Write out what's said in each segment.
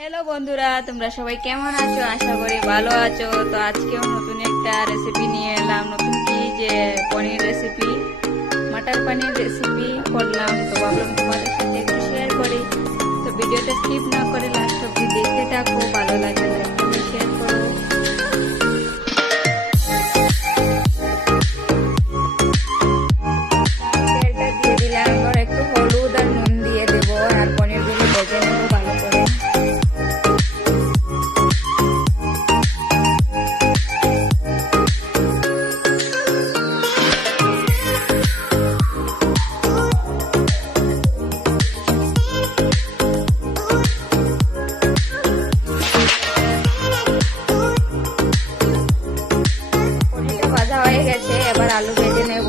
Hello বন্ধুরা, তোমরা সবাই কেমন আছো? আশা করি ভালো আছো। তো আজকেও নতুন একটা রেসিপি নিয়ে এলাম। নতুন কি যে পনির রেসিপি, মটর পনির রেসিপি করলাম। তো ভাবলাম তোমাদের সাথে একটু শেয়ার করি। তো ভিডিওটা স্কিপ না করে লাস্ট অবধি দেখতে থাকো। ভালো লাগলে লাইক করে শেয়ার করো। তেলটা দিয়ে দিলাম, এবার একটু হলুদ আর নুন দিয়ে দেবো আর পনিরগুলো ভেজে নেবো ভালো করে। ভাজা হয়ে গেছে, এবার আলু ভেজে নেব।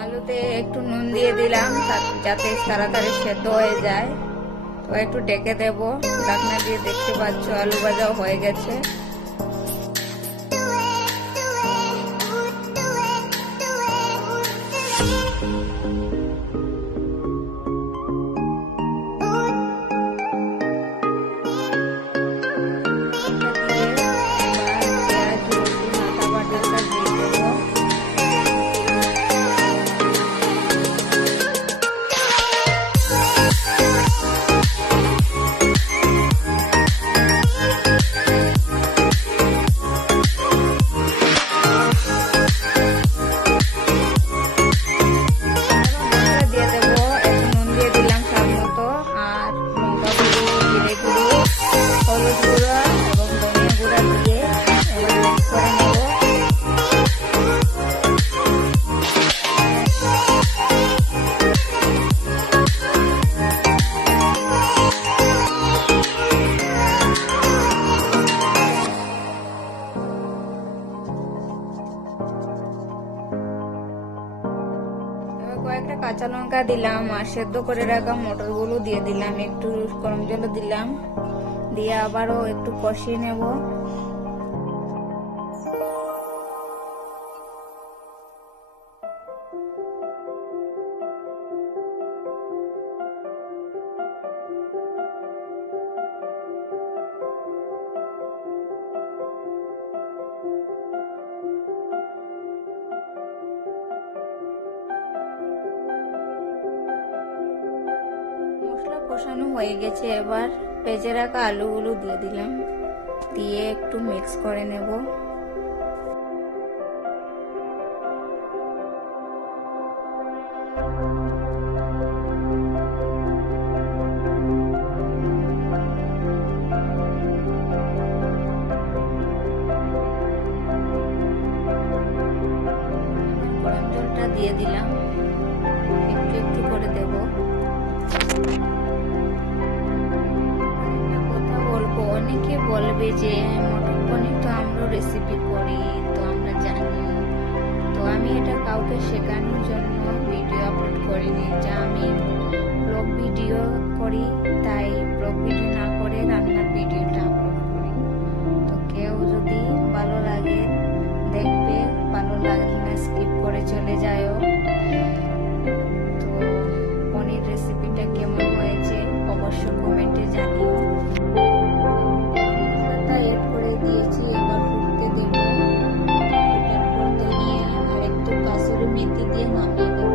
আলুতে একটু নুন দিয়ে দিলাম যাতে তাড়াতাড়ি সেদ্ধ হয়ে যায়। তো একটু ঢেকে দেব, ঢাকনা দিয়ে। দেখতে পাচ্ছ আলু ভাজাও হয়ে গেছে। কয়েকটা কাঁচা লঙ্কা দিলাম আর সেদ্ধ করে রাখা মটরগুলো দিয়ে দিলাম। একটু গরম জল দিলাম, দিয়ে আবারও একটু কষিয়ে নেব। মশলা কষানো হয়ে গেছে, এবার ভেজে রাখা আলুগুলো দিয়ে দিলাম, দিয়ে একটু মিক্স করে নেব। গরম জলটা দিয়ে দিলাম, একটু একটু করে দেব। কথা বলবো, অনেকে বলবে যে মটর পনির তো আমরা রেসিপি করি, তো আমরা জানি। তো আমি এটা কাউকে শেখানোর জন্য ভিডিও আপলোড করিনি, যা আমি ব্লগ ভিডিও করি, তাই ব্লগ ভিডিও না করে রান্নার ভিডিওটা আপলোড করি। তো কেউ যদি ভালো লাগে দেখবে, ভালো লাগলে না স্কিপ করে চলে যাও। তো পনির রেসিপিটা কেমন হয়েছে অবশ্য কমেন্টে জানিও। এড করে দিয়েছি, এবার ফুটতে দেব। দিয়ে আর একটু কাসুরি মেথি দিয়ে নামিয়ে দেব।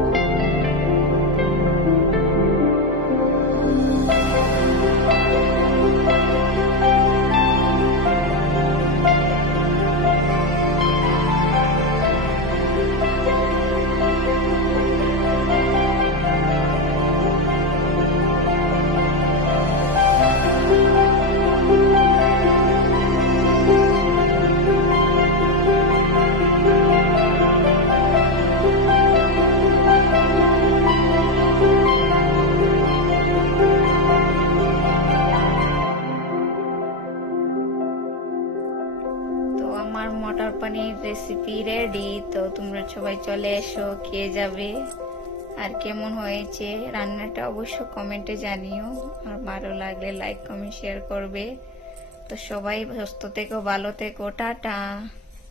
আমার মটর পনির রেসিপি রেডি। তো তোমরা সবাই চলে এসো, খেয়ে যাবে। আর কেমন হয়েছে রান্নাটা অবশ্য কমেন্টে জানিও। আর ভালো লাগলে লাইক কমেন্ট শেয়ার করবে। তো সবাই সুস্থ থেকো, ভালো থেকো, টাটা।